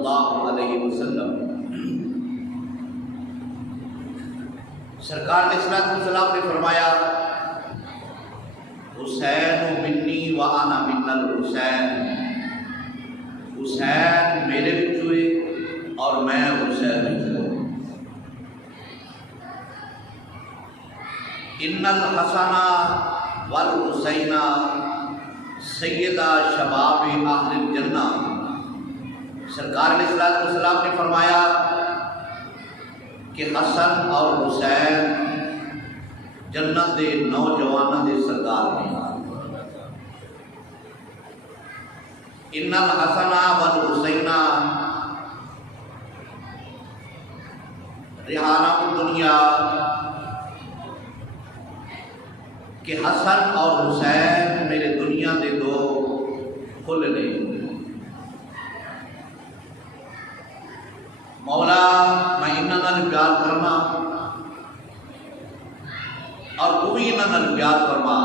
اللہ علیہ وسلم۔ سرکار علیہ السلام نے فرمایا حسین منی و انا من الحسین، حسین میرے وچوں ہے اور میں حسین وچوں۔ ان الحسن والحسین سیدہ شباب اہل الجنہ۔ سرکار علیہ السلام نے فرمایا کہ حسن اور حسین جنت دے نوجوانوں دے سردار نے۔ ان الحسن والحسین ریحانہ الدنیا، کہ حسن اور حسین میرے دنیا دے دو پھل نے۔ مولا میں انہاں نال پیار کرنا اور تو بھی انہاں نال پیار فرما،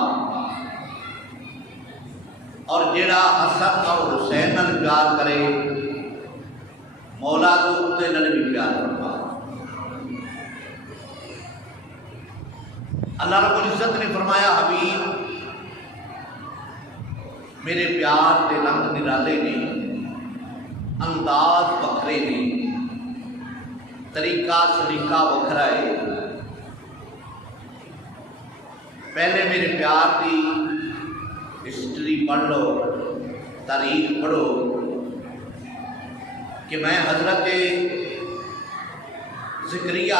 اور جیڑا حسن اور حسین نال پیار کرے مولا تو اُتے نال بھی پیار فرما۔ اللہ رب العزت نے فرمایا حبیب میرے پیار کے رنگ نرالے نے، انداز وکھرے نے، طریقہ سلیقہ وکھرا ہے۔ پہلے میرے پیار کی ہسٹری پڑھ لو، تاریخ پڑھو کہ میں حضرت زکریا